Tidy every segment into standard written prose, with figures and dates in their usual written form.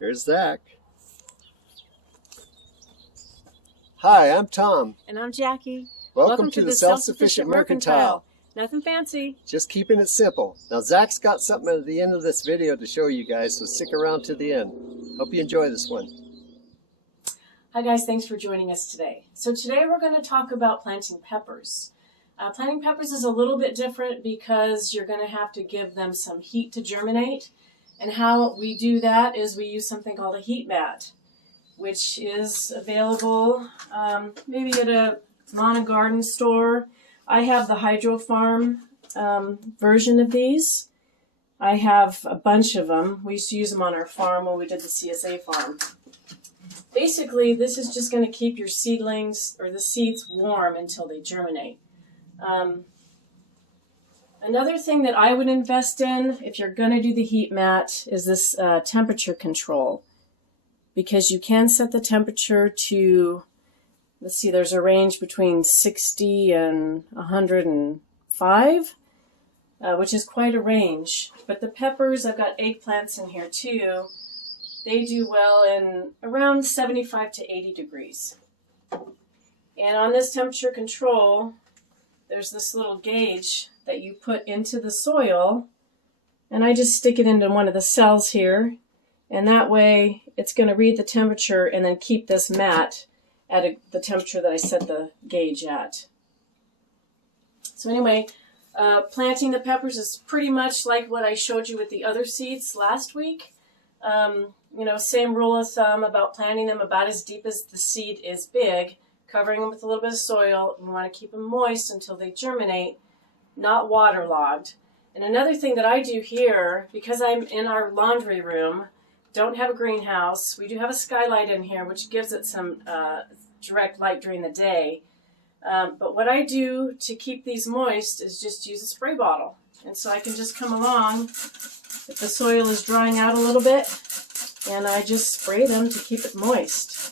Here's Zach. Hi, I'm Tom. And I'm Jackie. Welcome to the Self-Sufficient Mercantile. Nothing fancy. Just keeping it simple. Now Zach's got something at the end of this video to show you guys, so stick around to the end. Hope you enjoy this one. Hi guys, thanks for joining us today. So today we're going to talk about planting peppers. Planting peppers is a little bit different because you're going to have to give them some heat to germinate. And how we do that is we use something called a heat mat, which is available maybe at a lawn and garden store. I have the Hydro Farm version of these. I have a bunch of them. We used to use them on our farm when we did the CSA farm. Basically, this is just going to keep your seedlings or the seeds warm until they germinate. Another thing that I would invest in if you're going to do the heat mat is this temperature control, because you can set the temperature to, let's see, there's a range between 60 and 105, which is quite a range. But the peppers, I've got eggplants in here too, they do well in around 75 to 80 degrees. And on this temperature control, there's this little gauge that you put into the soil, and I just stick it into one of the cells here, and that way it's going to read the temperature and then keep this mat at the temperature that I set the gauge at. So anyway, planting the peppers is pretty much like what I showed you with the other seeds last week. You know, same rule of thumb about planting them about as deep as the seed is big, covering them with a little bit of soil. You want to keep them moist until they germinate, not waterlogged. And another thing that I do here, because I'm in our laundry room, don't have a greenhouse, we do have a skylight in here which gives it some direct light during the day. But what I do to keep these moist is just use a spray bottle. And so I can just come along if the soil is drying out a little bit, and I just spray them to keep it moist.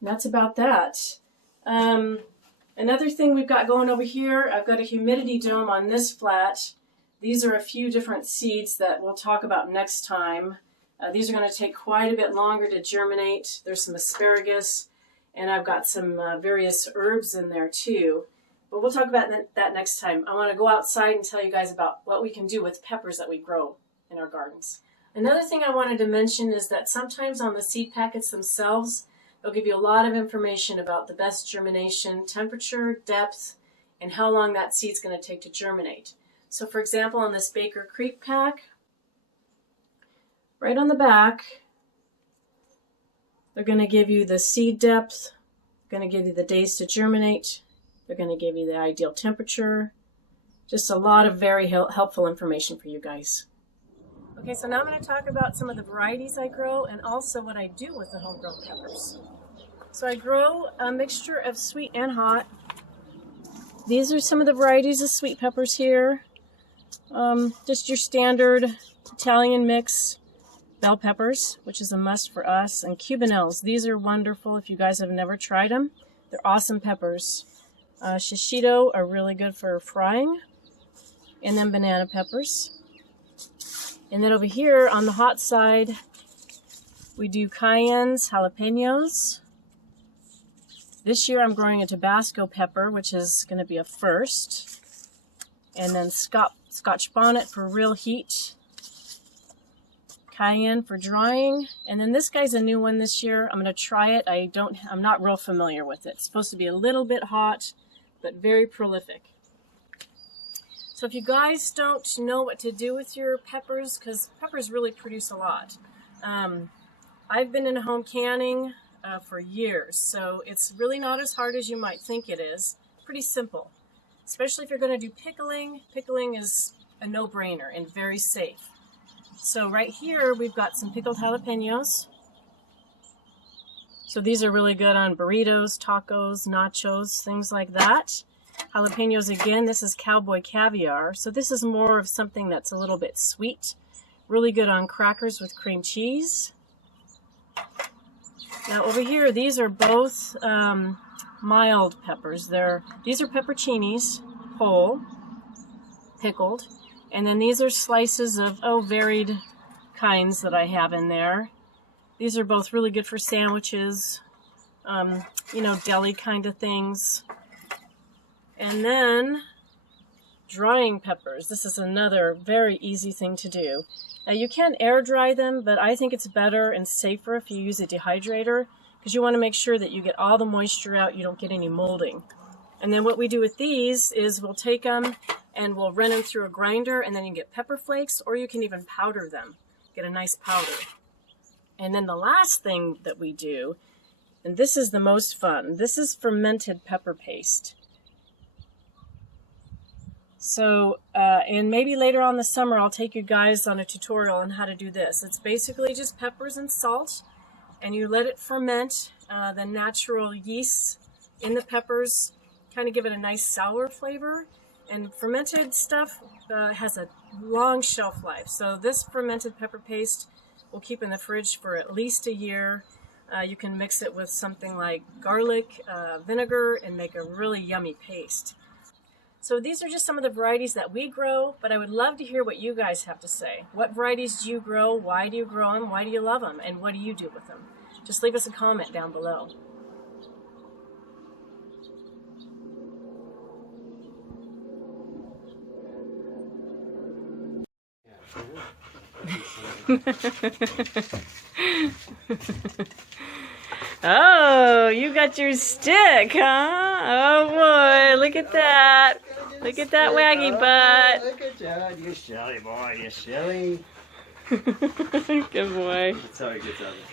And that's about that. Another thing we've got going over here, I've got a humidity dome on this flat. These are a few different seeds that we'll talk about next time. These are going to take quite a bit longer to germinate. There's some asparagus, and I've got some various herbs in there too. But we'll talk about that next time. I want to go outside and tell you guys about what we can do with peppers that we grow in our gardens. Another thing I wanted to mention is that sometimes on the seed packets themselves, they'll give you a lot of information about the best germination, temperature, depth, and how long that seed's going to take to germinate. So for example, on this Baker Creek pack, right on the back, they're going to give you the seed depth, they're going to give you the days to germinate, they're going to give you the ideal temperature. Just a lot of very helpful information for you guys. Okay, so now I'm going to talk about some of the varieties I grow and also what I do with the homegrown peppers. So I grow a mixture of sweet and hot. These are some of the varieties of sweet peppers here. Just your standard Italian mix, bell peppers, which is a must for us, and cubanelles. These are wonderful if you guys have never tried them. They're awesome peppers. Shishito are really good for frying. And then banana peppers. And then over here on the hot side, we do cayennes, jalapenos. This year I'm growing a Tabasco pepper, which is going to be a first. And then Scotch bonnet for real heat. Cayenne for drying. And then this guy's a new one this year. I'm going to try it. I'm not real familiar with it. It's supposed to be a little bit hot, but very prolific. So if you guys don't know what to do with your peppers, because peppers really produce a lot. I've been in home canning for years, so it's really not as hard as you might think it is. Pretty simple, especially if you're going to do pickling. Pickling is a no-brainer and very safe. So right here we've got some pickled jalapenos. So these are really good on burritos, tacos, nachos, things like that. Jalapenos again, this is cowboy caviar. So this is more of something that's a little bit sweet. Really good on crackers with cream cheese. Now over here, these are both mild peppers. These are pepperoncinis, whole, pickled. And then these are slices of, varied kinds that I have in there. These are both really good for sandwiches, you know, deli kind of things. And then drying peppers. This is another very easy thing to do. Now you can air dry them, but I think it's better and safer if you use a dehydrator, because you want to make sure that you get all the moisture out, you don't get any molding. And then what we do with these is we'll take them and we'll run them through a grinder, and then you can get pepper flakes, or you can even powder them, get a nice powder. And then the last thing that we do, and this is the most fun, this is fermented pepper paste. So, and maybe later on this summer I'll take you guys on a tutorial on how to do this. It's basically just peppers and salt, and you let it ferment. The natural yeast in the peppers kind of give it a nice sour flavor. And fermented stuff has a long shelf life. So this fermented pepper paste will keep in the fridge for at least a year. You can mix it with something like garlic, vinegar, and make a really yummy paste. So these are just some of the varieties that we grow, but I would love to hear what you guys have to say. What varieties do you grow? Why do you grow them? Why do you love them? And what do you do with them? Just leave us a comment down below. Oh, you got your stick, huh? Oh boy, look at that. Look at that waggy butt. Look at that. You silly boy, you silly. Good boy. That's how he gets out of the